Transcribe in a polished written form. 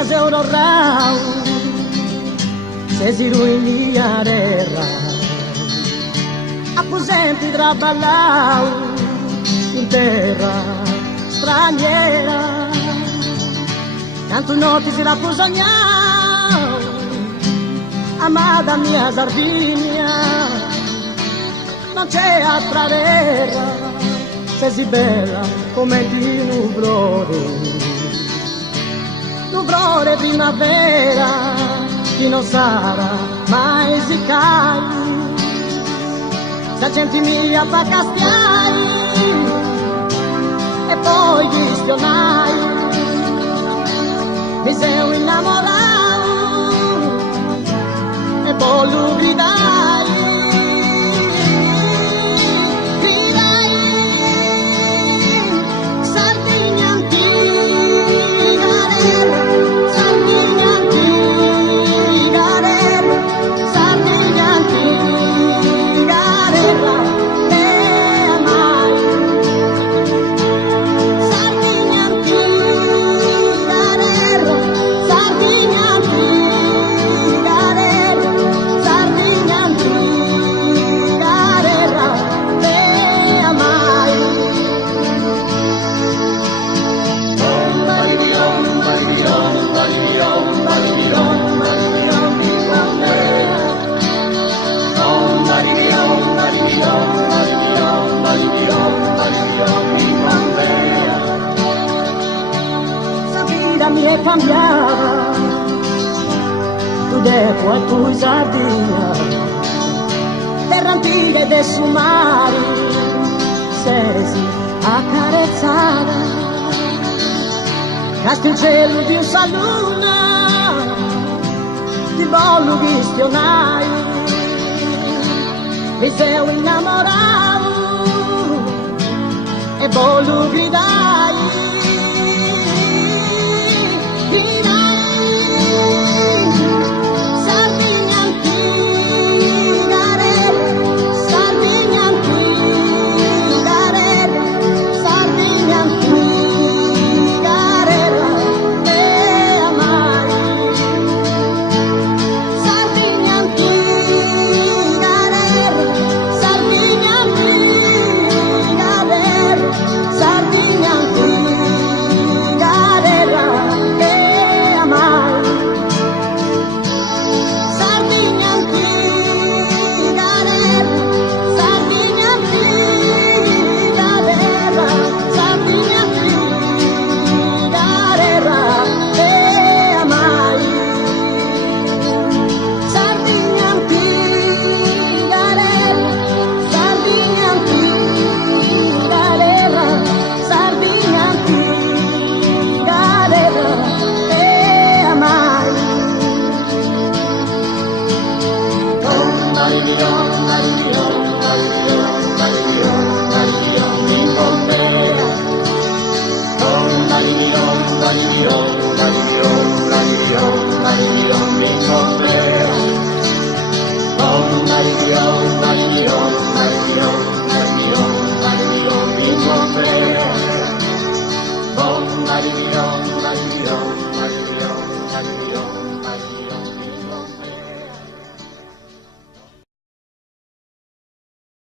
minhas eurorau, se si ruinia terra, aposenti trabalhau in terra straniera, tanto notti si rapposagnau, amada mia Sardinia, non c'è altra terra, se si bella come di nuvolore primavera, chi non sarà mai si cai, la gente mia fa castiai, e poi gli spionai, mi sei innamorato, e poi lo gridai, Sardigna antica, Sardigna antica, Sardigna antica, te amai, Sardigna antica, Sardigna antica, Sardigna antica, te amai. Sa vida mi è cambiata, tu deco e tu Sardigna, terra antica e su mari, sesi accarezzata, castilcello di un saluna, di bollo di spionai, mi sei innamorato, e bollo gridai.